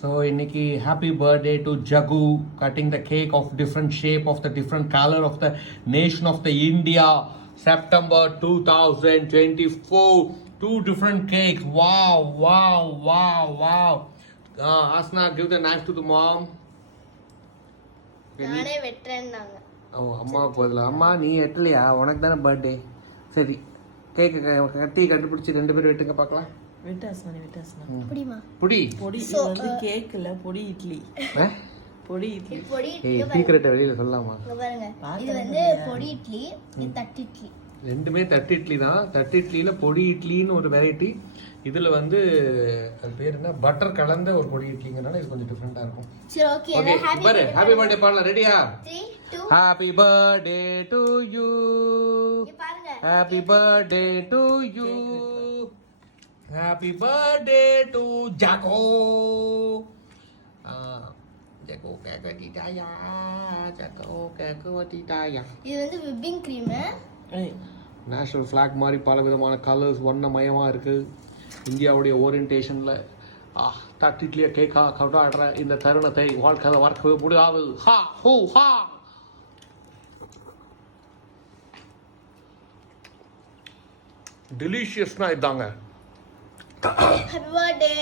So இன்னைக்கு happy birthday to Jagu, cutting the cake of different shape of the different color of the nation of the India. September 2024. Two different cakes. Wow. Asna, give the knife to the mom. நானே வெட்றேன்னாங்க. அம்மாவுக்கு பதிலா அம்மா நீ எட்டலையா, உனக்கு தானே birthday. சரி கேக்கு கட்டி கண்டுபிடிச்சி 2 பேரும் வெட்டுங்க பார்க்கலாம். பொடி கேக் இல்ல, பொடி இட்லி. சீக்கிரட்டை வெளியில சொல்லலாமா? இது வந்து பொடி இட்லி, இது தட்டு இட்லி. ரெண்டுமே தட்டு இட்லி தான். தட்டு இட்லியில பொடி இட்லின்னு ஒரு வெரைட்டி, இதுல வந்து அது பேர் என்ன, பட்டர் கலந்த ஒரு பொடி இட்லிங்கறனால இது கொஞ்சம் டிஃபரெண்டா இருக்கும். சரி ஓகே, ஹாப்பி பர்த்டே பாடலாம். ரெடியா? 3 2 ஹாப்பி பர்த்டே டு யூ, பாருங்க. Happy birthday to you, happy birthday to Jago. Jago cake டிடாயா, ஜாகோ கேக்கு டிடாயா. இது வந்து விப்பிங் கிரீம். நேஷனல் ஃபிளாக் மாதிரி பல விதமான கலர்ஸ் வண்ணமயமாக இருக்குது. இந்தியாவுடைய ஓரியன்டேஷனில் தட்டு இட்லியை கேக்காக கொண்டாடுற இந்த தருணத்தை வாழ்க்கை மறக்கவே முடியாது. ஹா ஹூ ஹா. டெலிஷியஸ்னா இதாங்க. Happy birthday.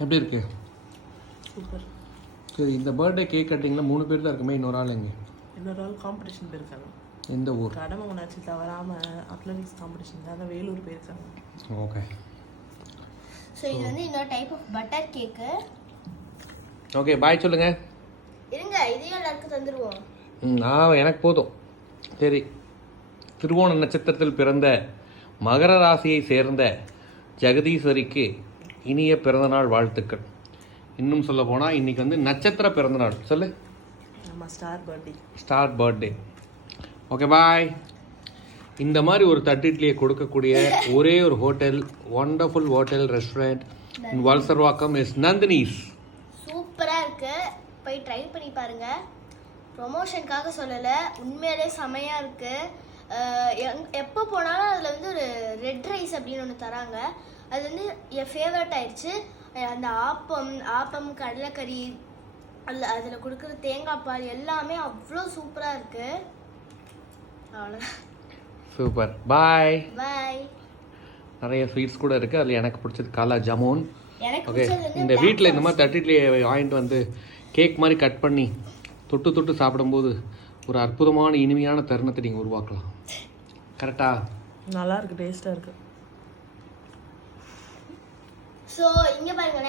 எப்படி இருக்கு? சூப்பர். சரி, இந்த பர்த்டே கேக் கட்டிங்கில் 3 பேர் தான் இருக்குமே. இன்னொரு ஆள் எங்கே? இன்னொரு ஆள் காம்படிஷன் போயிருக்காங்க. எந்த ஊர்? கடமை உணர்ச்சி தவறாமல் அத்லெட்டிக்ஸ் காம்படிஷன் தான் வேலூர் போயிருக்காங்க. ஓகே. ஸோ இது வந்து இன்னொரு type of butter cake. Okay, bye சொல்லுங்க. இருங்க, இதையும் எல்லாருக்கும் தந்துடுவோம். எனக்கு போதும். சரி, திருவோண நட்சத்திரத்தில் பிறந்த மகர ராசியை சேர்ந்த ஜெகதீஸ்வரிக்கு இனிய பிறந்தநாள் வாழ்த்துக்கள். இன்னும் சொல்ல போனால் இன்னைக்கு வந்து நட்சத்திர பிறந்தநாள். சொல்லு. Star birthday. Okay bye. இந்த மாதிரி ஒரு தட்டு இட்லியை கொடுக்கக்கூடிய ஒரே ஒரு hotel, wonderful hotel restaurant in Valasaravakkam is Nandini's. சூப்பராக இருக்கு, போய் ட்ரை பண்ணி பாருங்க. ப்ரொமோஷனுக்காக சொல்லலை, உண்மையிலே செமையாக இருக்கு. எப்போ போனாலும் அதில் வந்து ஒரு ரெட் ரைஸ் அப்படின்னு ஒன்று தராங்க. அது வந்து என் ஃபேவரட் ஆயிடுச்சு. அந்த ஆப்பம் கடலைக்கறி, அதில் கொடுக்குற தேங்காய் பால் எல்லாமே அவ்வளோ சூப்பராக இருக்கு. அவ்வளோதான். சூப்பர். பாய் பாய். நிறைய ஸ்வீட்ஸ் கூட இருக்குது. அதில் எனக்கு பிடிச்சது காலா ஜாமுன். ஓகே, எனக்கு இந்த வீட்டில் இந்த மாதிரி தட்டு இட்லியை வாங்கிட்டு வந்து கேக் மாதிரி கட் பண்ணி தொட்டு சாப்பிடும்போது ஒரு அற்புதமான இனிமையான தருணத்தை நீங்கள் உருவாக்கலாம். கரெக்டா? நல்லா இருக்கு, டேஸ்ட்டாக இருக்கு. ஸோ இங்கே பாருங்க.